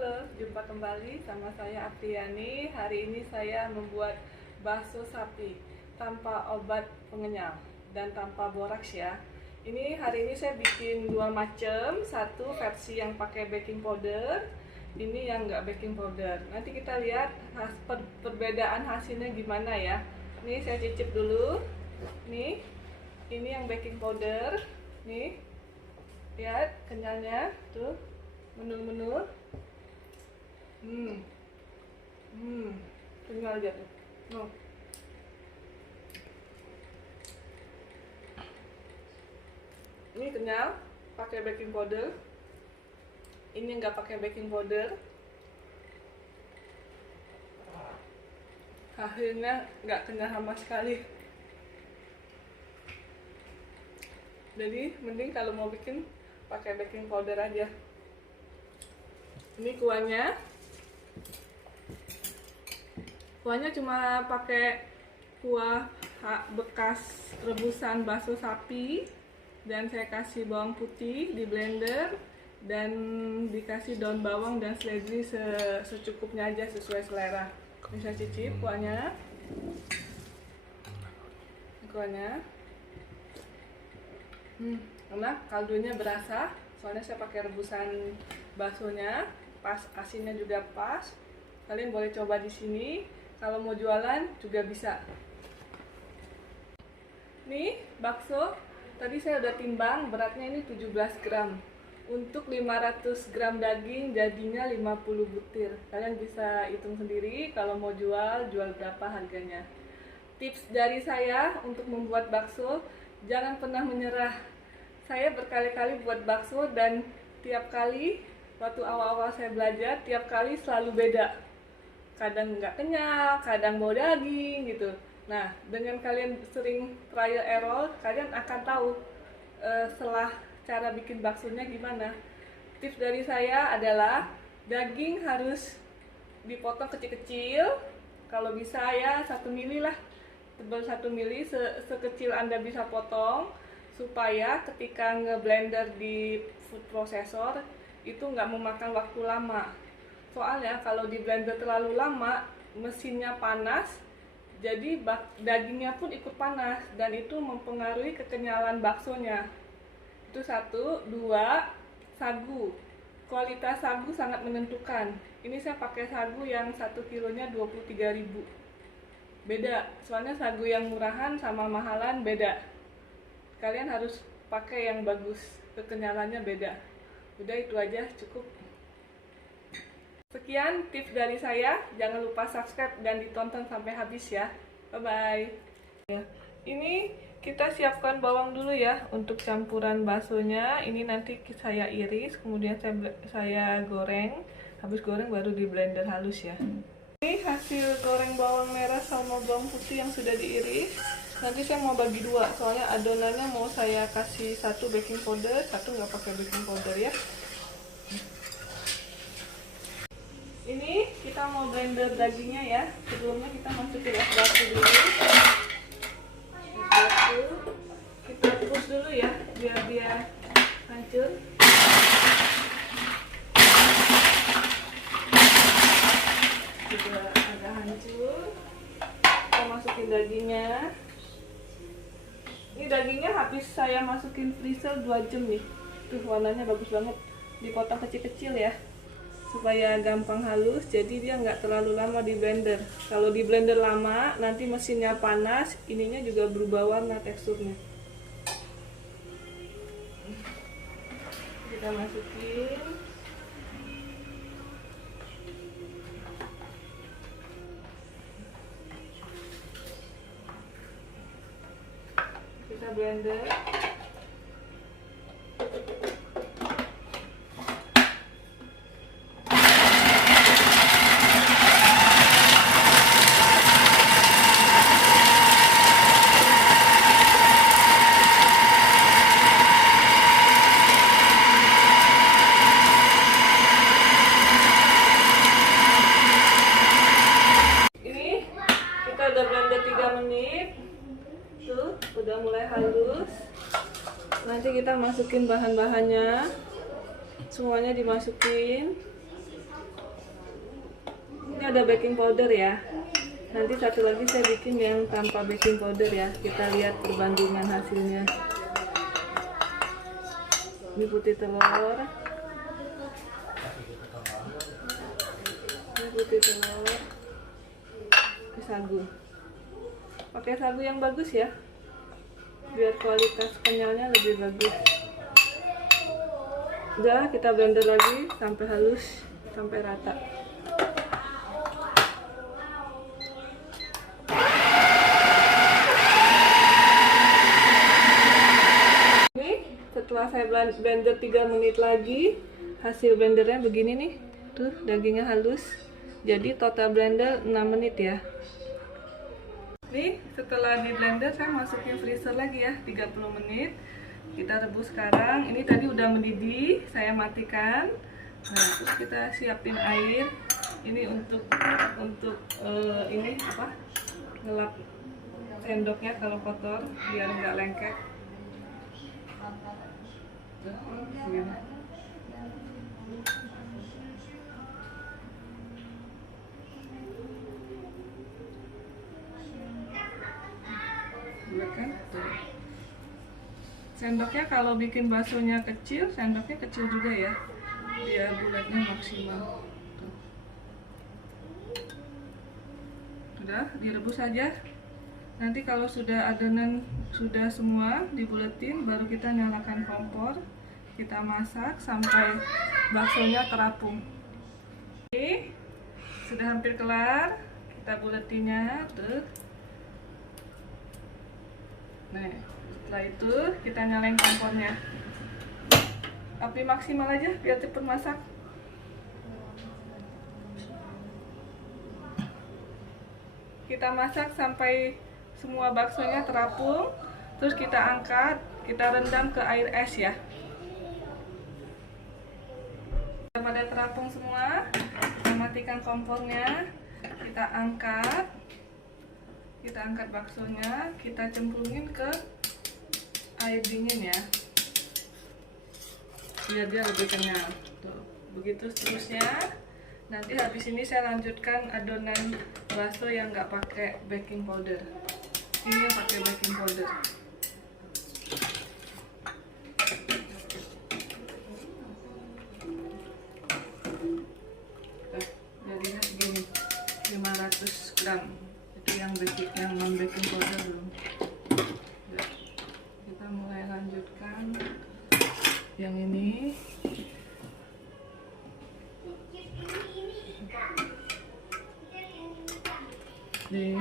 Halo, jumpa kembali sama saya Apriani. Hari ini saya membuat bakso sapi tanpa obat pengenyal dan tanpa boraks ya. Hari ini saya bikin dua macam, satu versi yang pakai baking powder, ini yang nggak baking powder. Nanti kita lihat perbedaan hasilnya gimana ya. Ini saya cicip dulu. Ini yang baking powder. Nih, lihat kenyalnya tuh, menur-menur. Kenyal aja tuh. No. Ini kenyal, pakai baking powder. Ini nggak pakai baking powder. Hasilnya nggak kenyal sama sekali. Jadi mending kalau mau bikin pakai baking powder aja. Ini kuahnya. Kuahnya cuma pakai kuah bekas rebusan bakso sapi, dan saya kasih bawang putih di blender dan dikasih daun bawang dan seledri secukupnya aja sesuai selera. Bisa cicip kuahnya. Enak, kaldunya berasa. Soalnya saya pakai rebusan baksonya, pas asinnya juga pas. Kalian boleh coba di sini. Kalau mau jualan juga bisa. Nih, bakso. Tadi saya udah timbang, beratnya ini 17 gram. Untuk 500 gram daging jadinya 50 butir. Kalian bisa hitung sendiri kalau mau jual berapa harganya. Tips dari saya untuk membuat bakso, jangan pernah menyerah. Saya berkali-kali buat bakso dan tiap kali waktu awal-awal saya belajar, tiap kali selalu beda. Kadang nggak kenyal, kadang mau daging gitu. Nah, dengan kalian sering trial error, kalian akan tahu setelah cara bikin baksonya gimana. Tips dari saya adalah daging harus dipotong kecil-kecil. Kalau bisa ya 1 mili lah, tebal 1 mili, sekecil Anda bisa potong, supaya ketika ngeblender di food processor itu nggak memakan waktu lama. Soalnya kalau di blender terlalu lama, mesinnya panas, jadi dagingnya pun ikut panas, dan itu mempengaruhi kekenyalan baksonya. Itu 1, 2, sagu. Kualitas sagu sangat menentukan. Ini saya pakai sagu yang 1 kilonya 23.000. Beda, soalnya sagu yang murahan sama mahalan beda. Kalian harus pakai yang bagus, kekenyalannya beda. Udah, itu aja, cukup. Sekian tips dari saya, jangan lupa subscribe dan ditonton sampai habis ya. Bye-bye. Ini kita siapkan bawang dulu ya untuk campuran baksonya. Ini nanti saya iris, kemudian saya goreng. Habis goreng baru di blender halus ya. Ini hasil goreng bawang merah sama bawang putih yang sudah diiris. Nanti saya mau bagi dua, soalnya adonannya mau saya kasih 1 baking powder, 1 nggak pakai baking powder ya. Ini kita mau blender dagingnya ya. Sebelumnya kita masukin es batu dulu. Kita rebus dulu ya, biar dia hancur. Sudah agak hancur. Kita masukin dagingnya. Ini dagingnya habis saya masukin freezer 2 jam nih. Tuh, warnanya bagus banget. Dipotong kecil-kecil ya, supaya gampang halus, jadi dia nggak terlalu lama di blender. Kalau di blender lama, nanti mesinnya panas, ininya juga berubah warna teksturnya. Kita masukin. Kita blender. Udah blender 3 menit. Tuh, udah mulai halus. Nanti kita masukin bahan-bahannya. Semuanya dimasukin. Ini ada baking powder ya. Nanti satu lagi saya bikin yang tanpa baking powder ya. Kita lihat perbandingan hasilnya. Ini putih telur. Ini putih telur. Ini sagu. Pakai sagu yang bagus ya, biar kualitas kenyalnya lebih bagus. Udah, kita blender lagi sampai halus, sampai rata. Ini setelah saya blender 3 menit lagi, hasil blendernya begini nih. Tuh, dagingnya halus. Jadi total blender 6 menit ya. Nih, setelah di blender saya masukin freezer lagi ya, 30 menit. Kita rebus sekarang. Ini tadi udah mendidih, saya matikan. Nah, terus kita siapin air. Ini untuk ini apa? Ngelap sendoknya kalau kotor biar nggak lengket. Begini. Kan? Sendoknya kalau bikin baksonya kecil, sendoknya kecil juga ya, biar bulatnya maksimal. Tuh. Udah, direbus aja. Nanti kalau sudah adonan sudah semua dibuletin, baru kita nyalakan kompor. Kita masak sampai baksonya terapung. Oke, sudah hampir kelar. Kita buletinnya tuh. Nah, setelah itu kita nyalain kompornya. Api maksimal aja biar cepet masak. Kita masak sampai semua baksonya terapung. Terus kita angkat, kita rendam ke air es ya. Pada terapung semua, kita matikan kompornya. Kita angkat. Kita angkat baksonya, kita cemplungin ke air dingin ya, biar dia lebih kenyal. Tuh, begitu seterusnya. Nanti habis ini saya lanjutkan adonan bakso yang nggak pakai baking powder. Ini yang pakai baking powder. Jadinya segini, 500 gram. Yang non baking powder belum. Ya, kita mulai lanjutkan yang ini. Nih,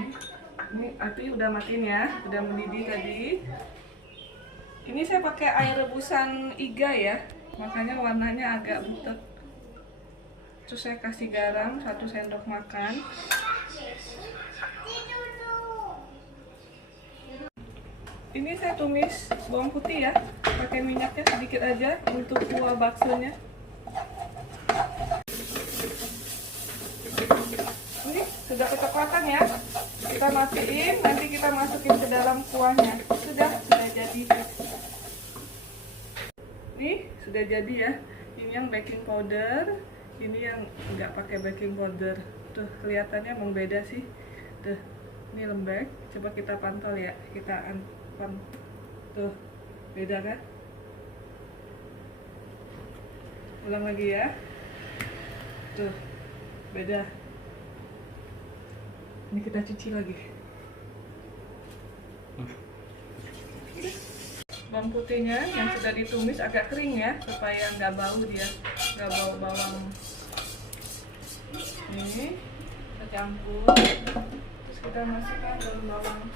ini api udah matiin ya, udah mendidih tadi. Ini saya pakai air rebusan iga ya, makanya warnanya agak butek. Terus saya kasih garam 1 sendok makan. Ini saya tumis bawang putih ya, pakai minyaknya sedikit aja untuk kuah baksonya. Ini sudah kecoklatan ya, kita matiin, nanti kita masukin ke dalam kuahnya. Sudah jadi. Nih sudah jadi ya. Ini yang baking powder, ini yang nggak pakai baking powder. Tuh kelihatannya emang beda sih. Tuh, ini lembek. Coba kita pantau ya, tuh beda kan? Ulang lagi ya. Tuh beda. Ini kita cuci lagi. Bawang putihnya yang sudah ditumis agak kering ya, supaya nggak bau dia, nggak bau bawang. Ini kita campur, terus kita masukkan daun bawang.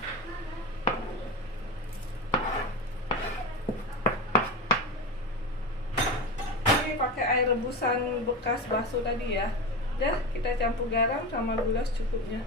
Pakai air rebusan bekas bakso tadi ya. Udah, kita campur garam sama gula secukupnya.